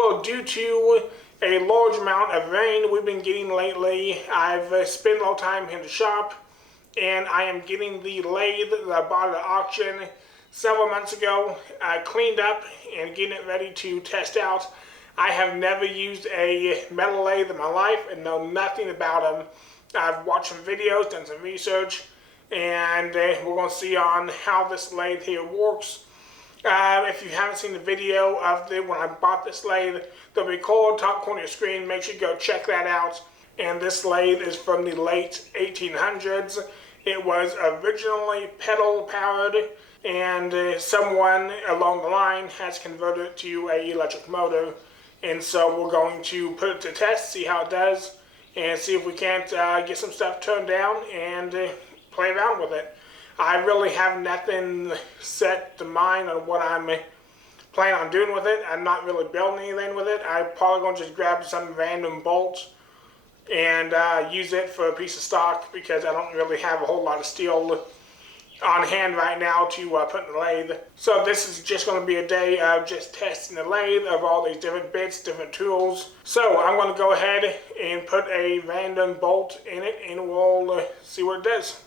Well, due to a large amount of rain we've been getting lately, I've spent a lot of time in the shop, and I am getting the lathe that I bought at the auction several months ago cleaned up and getting it ready to test out. I have never used a metal lathe in my life and know nothing about them. I've watched some videos, done some research, and we're going to see on how this lathe here works. If you haven't seen the video of when I bought this lathe, there'll be a card top corner of your screen. Make sure you go check that out. And this lathe is from the late 1800s. It was originally pedal powered, and someone along the line has converted it to an electric motor. And so we're going to put it to test, see how it does, and see if we can't get some stuff turned down and play around with it. I really have nothing set to mind on what I'm planning on doing with it. I'm not really building anything with it. I'm probably going to just grab some random bolts and use it for a piece of stock because I don't really have a whole lot of steel on hand right now to put in the lathe. So this is just going to be a day of just testing the lathe of all these different bits, different tools. So I'm going to go ahead and put a random bolt in it and we'll see what it does.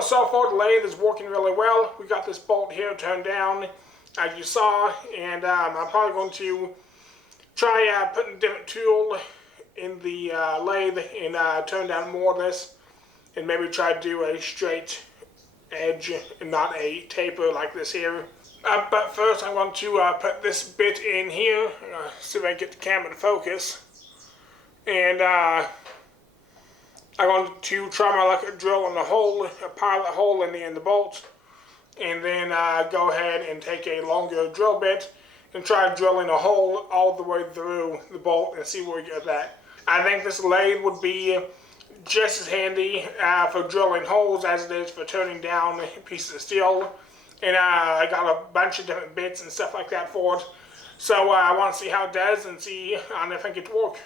Well, so far the lathe is working really well. We got this bolt here turned down, as you saw, and I'm probably going to try putting a different tool in the lathe and turn down more of this, and maybe try to do a straight edge and not a taper like this here. But first I'm going to put this bit in here, see if I can get the camera to focus, and I'm going to try my luck at drilling a pilot hole in the bolt, and then go ahead and take a longer drill bit and try drilling a hole all the way through the bolt and see where we get that. I think this lathe would be just as handy for drilling holes as it is for turning down pieces of steel. And I got a bunch of different bits and stuff like that for it. So I want to see how it does and see if I can get to work.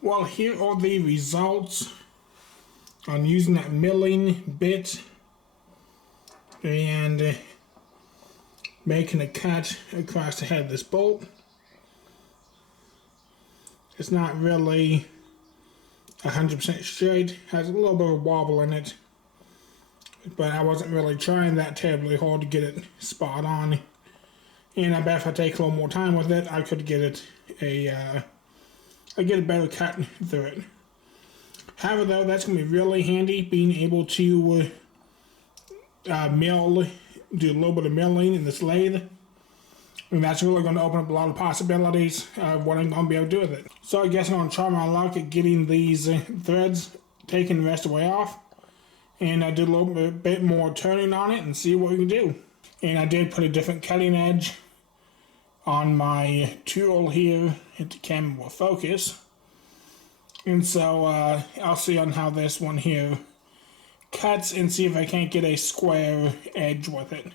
Well, here are the results on using that milling bit and making a cut across the head of this bolt. It's not really 100% straight, has a little bit of wobble in it, but I wasn't really trying that terribly hard to get it spot on. And I bet if I take a little more time with it, I could get it I get a better cut through it. However, though, that's going to be really handy, being able to mill, do a little bit of milling in this lathe. And that's really going to open up a lot of possibilities of what I'm going to be able to do with it. So I guess I'm going to try my luck at getting these threads taken the rest of the way off. And I did a little bit more turning on it and see what we can do. And I did put a different cutting edge on my tool here if the camera will focus. And so I'll see on how this one here cuts and see if I can't get a square edge with it.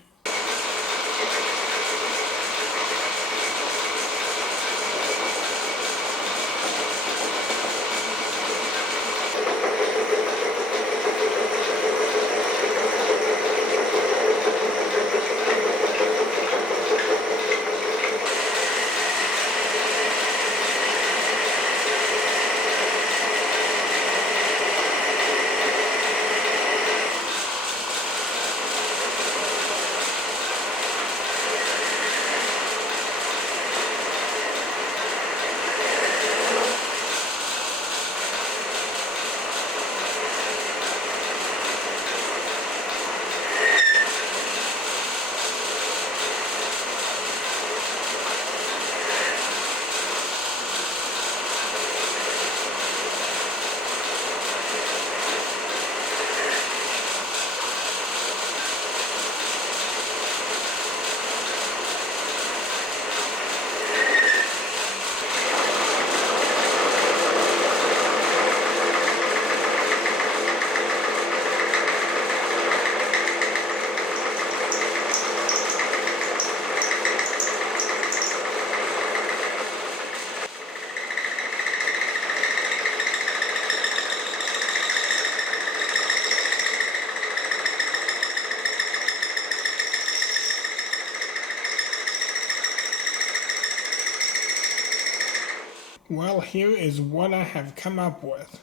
Well, here is what I have come up with.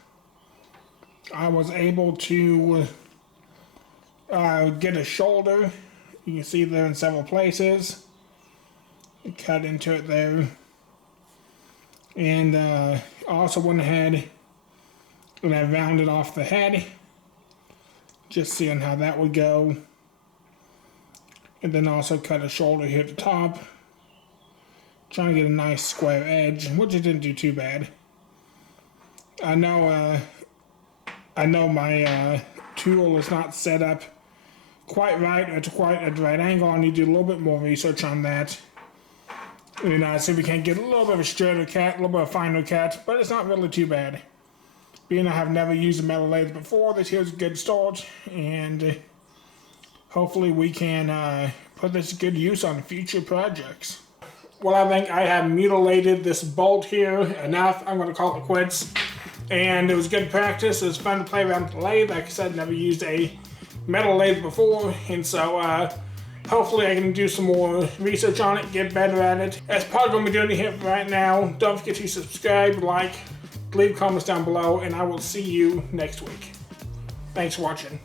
I was able to get a shoulder. You can see there in several places. Cut into it there. And I also went ahead and I rounded off the head. Just seeing how that would go. And then also cut a shoulder here at the top. Trying to get a nice square edge, which it didn't do too bad. I know my tool is not set up quite right, or to quite at the right angle. I need to do a little bit more research on that. And see if we can get a little bit of a straighter cut, a little bit of a finer cut, but it's not really too bad. Being I have never used a metal lathe before, this here's a good start, and hopefully we can put this to good use on future projects. Well, I think I have mutilated this bolt here enough. I'm going to call it quits. And it was good practice. It was fun to play around with the lathe. Like I said, never used a metal lathe before. And so hopefully I can do some more research on it, get better at it. That's probably what I'm doing here right now. Don't forget to subscribe, like, leave comments down below, and I will see you next week. Thanks for watching.